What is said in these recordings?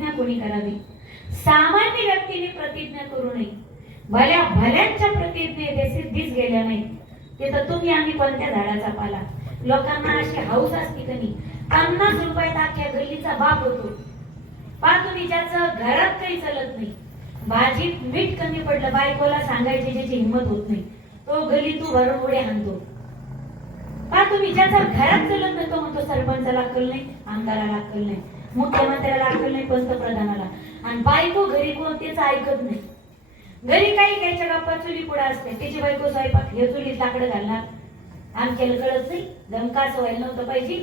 प्रतिज्ञा कोणी करावी? सामान्य व्यक्तीने प्रतिज्ञा करू नये. भल्या भल्यांच्या प्रतिज्ञे ते सिद्धीच गेल्या नाही ते तर तुम्ही आम्ही कोणत्या झाडाचा पाला? लोकांना अशी हाऊस असते कमी पन्नास रुपयात अख्ख्या गल्लीचा बाप होतो. पा तुम्ही ज्याचं घरात काही चलत नाही. भाजीत मीठ कमी पडलं बायकोला सांगायची ज्याची हिंमत होत नाही. तो गली तू भरून आणतो पा तुम्ही ज्याचा घरात चलत नाही तो म्हणतो सरपंचाला अक्कल नाही आमदाराला अक्कल नाही. मुख्यमंत्र्याला अक्कल नाही पंतप्रधानाला आणि बायको घरी कोण ऐकत नाही. घरी काही घ्यायच्या गप्पा चुली पुढे असते. तिची बायको स्वयंपाक हे चुलीत लाकडं घालणार. आमच्याला कळत नाही. दमकास व्हायला नव्हतं पाहिजे.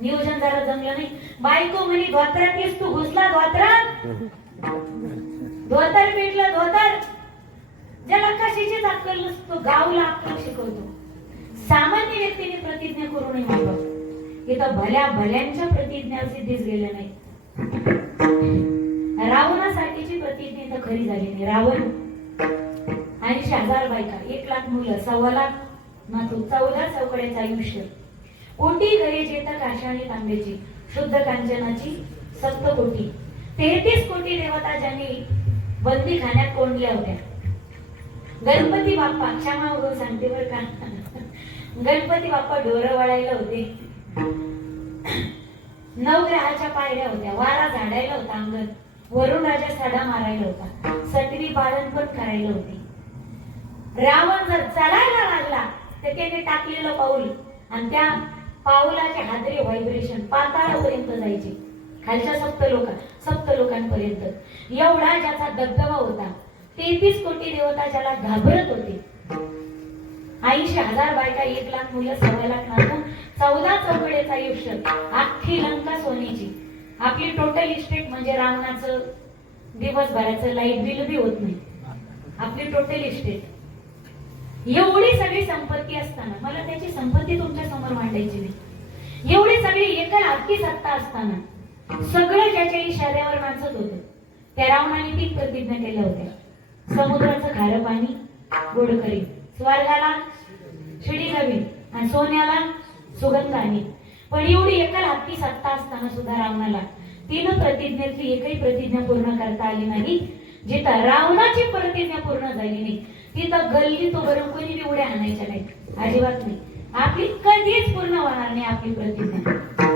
नियोजन जरा जमलं नाही. बायको म्हणे धोत्रात तेच तू घुसला धोत्रात धोतर पेटलं धोतर. ज्याला कशाचीच अक्कल नसतो गावला अक्कल शिकवतो. सामान्य व्यक्तीने प्रतिज्ञा करू नये इथं भल्या भल्यांच्या प्रतिज्ञा सिद्धीच गेल्या नाही. रावणासाठीची प्रतिज्ञा इथं खरी झाली नाही. रावण ऐंशी हजार बायका एक लाख मुलं सव्वा लाख मातू चौदा चौकड्याचं आयुष्य. कोटी घरे जेत काशाळी तांब्याची शुद्ध कांचनाची सप्तकोटी तेहतीस कोटी देवता ज्यांनी बंदी खाण्यात कोंडल्या होत्या. गणपती बाप्पा क्षमा सांगते बरं का. गणपती बाप्पा डोरं वळायला होते. नवग्रहाच्या पायऱ्या होत्या. वारा झाडायला होता अंगण. वरुण राजा साडा मारायला होता. सत्री पालन पण करायला होती. रावण जर चालायला लागला तर त्याने टाकलेलं पाऊल आणि त्या पाऊलाचे हादरे व्हायब्रेशन पाताळापर्यंत जायचे. खालच्या सप्त लोक सप्त लोकांपर्यंत. एवढा ज्याचा दबदबा होता तेहतीस कोटी देवता ज्याला घाबरत होते. ऐंशी हजार बायका एक लाख मुलं सव्वा लाख नातू चौदा चौकड्याचं आयुष्य अख्खी लंका सोनीची आपली टोटल इस्टेट म्हणजे रावणाचं दिवसभराचं लाइट बिल बी होत नाही. आपली टोटल इस्टेट एवढी सगळी संपत्ती असताना मला त्याची संपत्ती तुमच्यासमोर मांडायची नाही. एवढी सगळी एकल हत्ती सत्ता असताना सगळं ज्याच्या इशाऱ्यावर नाचत होत त्या रावणाने तीन प्रतिज्ञा केल्या होत्या. समुद्राचं खारं पाणी गोड करी स्वर्गाला शिडी आणि सोन्याला सुगंध आणि पण एवढी एका हत्ती सत्ता असताना सुद्धा रावणाला तीन प्रतिज्ञेतली एकही प्रतिज्ञा पूर्ण करता आली नाही. जिथं रावणाची प्रतिज्ञा पूर्ण झाली नाही तिथं गल्ली तो बरं कोणी बी उड्या आणायच्या नाही अजिबात नाही. आपली कधीच पूर्ण होणार नाही आपली प्रतिज्ञा.